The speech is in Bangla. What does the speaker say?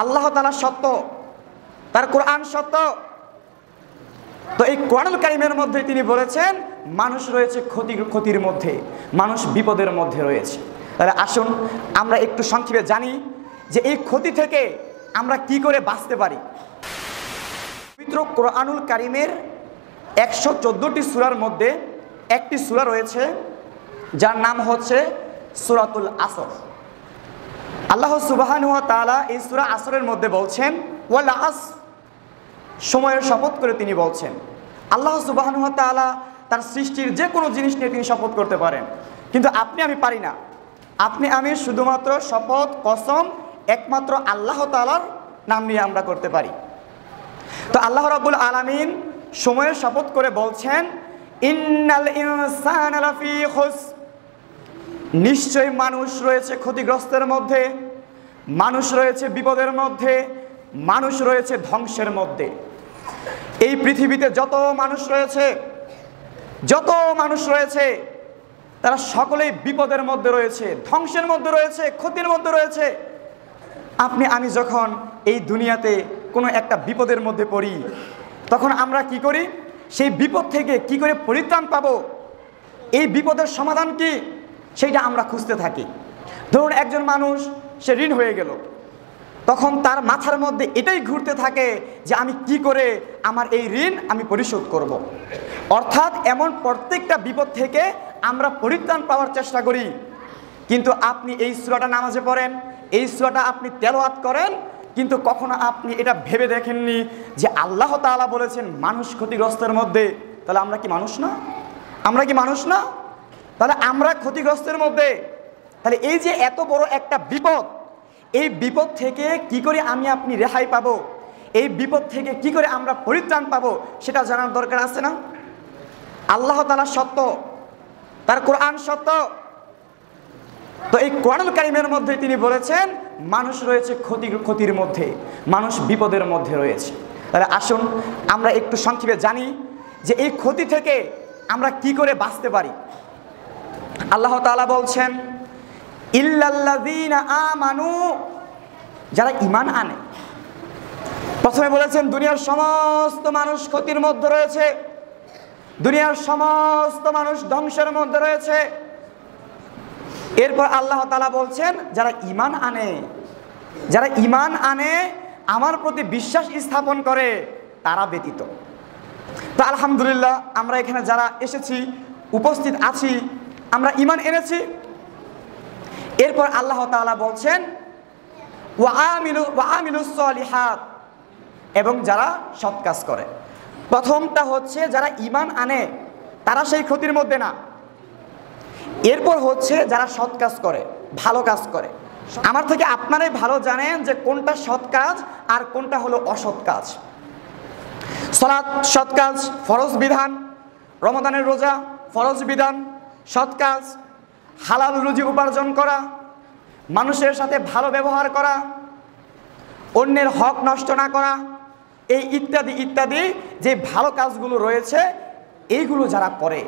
আল্লাহ তাআলা সত্য, তার কোরআন সত্য। তো এই কোরআনুল কারীমের মধ্যে তিনি বলেছেন মানুষ রয়েছে ক্ষতির মধ্যে, মানুষ বিপদের মধ্যে রয়েছে। তাহলে আসুন আমরা একটু সংক্ষেপে জানি যে এই ক্ষতি থেকে আমরা কি করে বাঁচতে পারি। পবিত্র কোরআনুল কারীমের 114টি সূরার মধ্যে একটি সূরা রয়েছে যার নাম হচ্ছে সূরাতুল আসর। আল্লাহ সুবহানাহু ওয়া তাআলা এই সূরা আসরের মধ্যে বলছেন ওয়াল আসর, সময়ের শপথ করে তিনি বলছেন। আল্লাহ সুবহানাহু ওয়া তাআলা তার সৃষ্টির যে কোনো জিনিস নিয়ে তিনি শপথ করতে পারেন, কিন্তু আপনি আমি পারি না। আপনি আমি শুধুমাত্র শপথ কসম একমাত্র আল্লাহ তাআলার নাম নিয়ে আমরা করতে পারি। তো আল্লাহ রাব্বুল আলামিন সময়ের শপথ করে বলছেন ইন্নাল ইনসানা লাফি খুসর, নিশ্চয়ই মানুষ রয়েছে ক্ষতিগ্রস্তের মধ্যে, মানুষ রয়েছে বিপদের মধ্যে, মানুষ রয়েছে ধ্বংসের মধ্যে। এই পৃথিবীতে যত মানুষ রয়েছে তারা সকলেই বিপদের মধ্যে রয়েছে, ধ্বংসের মধ্যে রয়েছে, ক্ষতির মধ্যে রয়েছে। আপনি আমি যখন এই দুনিয়াতে কোনো একটা বিপদের মধ্যে পড়ি তখন আমরা কি করি? সেই বিপদ থেকে কি করে পরিত্রাণ পাবো, এই বিপদের সমাধান কি, সেইটা আমরা খুঁজতে থাকি। ধরুন একজন মানুষ সে ঋণ হয়ে গেল, তখন তার মাথার মধ্যে এটাই ঘুরতে থাকে যে আমি কি করে আমার এই ঋণ আমি পরিশোধ করব। অর্থাৎ এমন প্রত্যেকটা বিপদ থেকে আমরা পরিত্রাণ পাওয়ার চেষ্টা করি। কিন্তু আপনি এই সূরাটা নামাজে পড়েন, এই সূরাটা আপনি তেলাওয়াত করেন, কিন্তু কখনো আপনি এটা ভেবে দেখেননি যে আল্লাহ তাআলা বলেছেন মানুষ ক্ষতিগ্রস্তের মধ্যে। তাহলে আমরা কি মানুষ না? আমরা কি মানুষ না? তাহলে আমরা ক্ষতিগ্রস্তের মধ্যে। তাহলে এই যে এত বড় একটা বিপদ, এই বিপদ থেকে কি করে আমি আপনি রেহাই পাবো, এই বিপদ থেকে কি করে আমরা পরিত্রাণ পাবো, সেটা জানার দরকার আছে না? আল্লাহ তাআলা সত্য, তার কোরআন সত্য। তো এই কোরআনুল কারীমের মধ্যে তিনি বলেছেন মানুষ রয়েছে ক্ষতির মধ্যে, মানুষ বিপদের মধ্যে রয়েছে। তাহলে আসুন আমরা একটু সংক্ষেপে জানি যে এই ক্ষতি থেকে আমরা কি করে বাঁচতে পারি। আল্লাহ তাআলা বলছেন ইল্লাল্লাযীনা আমানু, যারা ঈমান আনে। প্রথমে বলেছেন দুনিয়ার সমস্ত মানুষ ক্ষতির মধ্যে রয়েছে, দুনিয়ার সমস্ত মানুষ ধ্বংসের মধ্যে রয়েছে। এরপর আল্লাহ তাআলা বলছেন যারা ঈমান আনে, যারা ঈমান আনে আমার প্রতি বিশ্বাস স্থাপন করে তারা ব্যতীত। তো আলহামদুলিল্লাহ আমরা এখানে যারা এসেছি উপস্থিত আছি আমরা ঈমান এনেছি। এরপর আল্লাহ তাআলা বলছেন ওয়া আমিলুস সলিহাত, এবং যারা সৎ কাজ করে। প্রথমটা হচ্ছে যারা ঈমান আনে তারা সেই ক্ষতির মধ্যে না। এরপর হচ্ছে যারা সৎ কাজ করে, ভালো কাজ করে। আমার থেকে আপনারাই ভালো জানেন যে কোনটা সৎ কাজ আর কোনটা হলো অসৎ কাজ। সালাত সৎ কাজ, ফরজ বিধান, রমাদানের রোজা ফরজ বিধান, সৎ কাজ, হালাল রুজি উপার্জন করা, মানুষের সাথে ভালো ব্যবহার করা, অন্যের হক নষ্ট না করা, এই ইত্যাদি ইত্যাদি যে ভালো কাজগুলো রয়েছে এইগুলো যারা করে